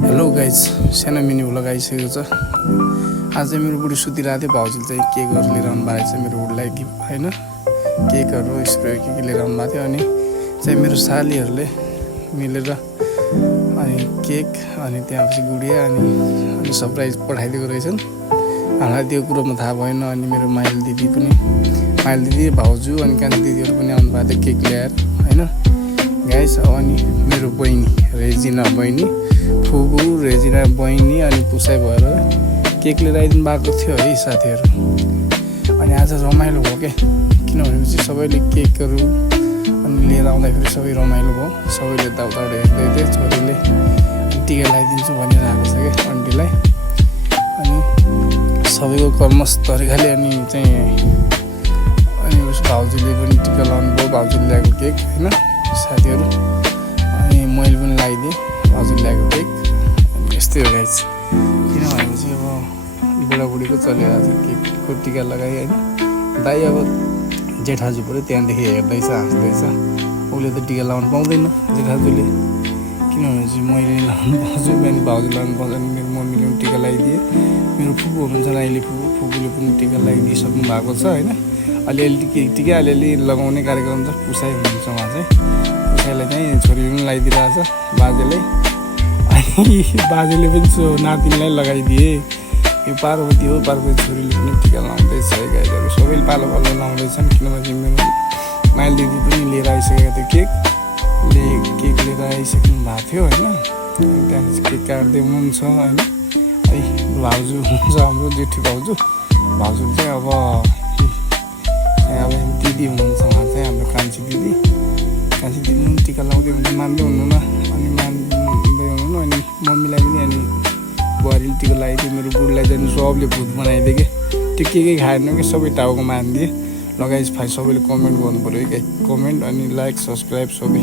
Hello guys, सानो mini vlog आइसकेको छ। आज चाहिँ मेरो बुढी सुतिरहेको थियो। भाउजूले चाहिँ केकहरू लिएर आउनु भएको छ मेरो बुढीलाई गिफ्ट होइन, केकहरू स्प्रे के लिएर आउनु भएको थियो। अनि चाहिँ मेरो सालीहरूले मिलेर अनि केक अनि त्यहाँपछि गुडिया अनि सरप्राइज पठाइदिएको रहेछन्। हामीलाई त्यो कुरोमा थाहा भएन। अनि मेरो माइली दिदी भाउजू अनि कान्छी दिदीहरू पनि आउनु भएको थियो केक ल्याएर होइन गाइस। अनि मेरो बहिनी रेजिना बहिनी, फुबु रेजिना बहिनी अनि पुसाइ भएर केक लिएर आइदिनु भएको थियो है साथीहरू। अनि आज रमाइलो भयो क्या, किनभनेपछि सबैले केकहरू अनि लिएर आउँदाखेरि सबै रमाइलो भयो। सबैले यताउताबाट हेर्दै थिए। छोरीले टिका लगाइदिन्छु भनिरहेको छ क्या आन्टीलाई। अनि सबैको कर्मस तरिकाले अनि उस भाउजूले पनि टिका लगाउनु भयो, भाउजूले ल्याएको केक होइन साथीहरू। अनि मैले पनि लगाइदिएँ भाउजूले ल्याएको केक। अनि यस्तै हो गाइस, किनभनेपछि अब बुढाबुढीको चलिरहेको छ केकको टिका लगाइ होइन। दाइ अब जेठाजु पऱ्यो त्यहाँदेखि हेर्दैछ हाँस्दैछ। उसले त टिका लगाउनु पाउँदैन जेठाजुले, किनभनेपछि मैले लगाउनु पाउँछु, अनि भाउजू लगाउनु पाउँछ। अनि मेरो मम्मीले पनि टिका लगाइदिए। मेरो फुपू हुनुहुन्छ राईले फुपूले पनि टिका लगाइदिइसक्नु भएको छ होइन। अलिअलि टिका अलिअलि लगाउने कार्यक्रम छ। पुसाइ हुनुहुन्छ उहाँ चाहिँ, पुसाइलाई चाहिँ छोरीले पनि लगाइदिइरहेछ बाजेले। अनि बाजेले पनि नातिनीलाई लगाइदिए। यो पार्वती हो, पार्वती छोरीले पनि टिका लगाउँदैछ है गाईहरू। सबैले पालो लगाउँदैछन्, किनभने मेरो माइली दिदी पनि लिएर आइसकेको थियो केक लिएर आइसक्नु भएको थियो होइन। त्यहाँपछि केक काट्दै हुनुहुन्छ होइन। है भाउजू हुन्छ हाम्रो जेठी भाउजू चाहिँ अब दिदी हुनुहुन्छ उहाँ चाहिँ हाम्रो कान्छी दिदी पनि टिका लगाउँदै हुन्छ, मान्दै हुनुहुन्न अनि मान्दै हुनुहुन्न। अनि मम्मीलाई पनि अनि बुहारीले टिका लगाइदियो। मेरो बुढीलाई चाहिँ सबले भूत बनाइदियो कि त्यो के खाएन कि सबै टाउको मानिदिए। लगाइस सबैले कमेन्ट गर्नु पऱ्यो है, कमेन्ट अनि लाइक सब्सक्राइब सबै।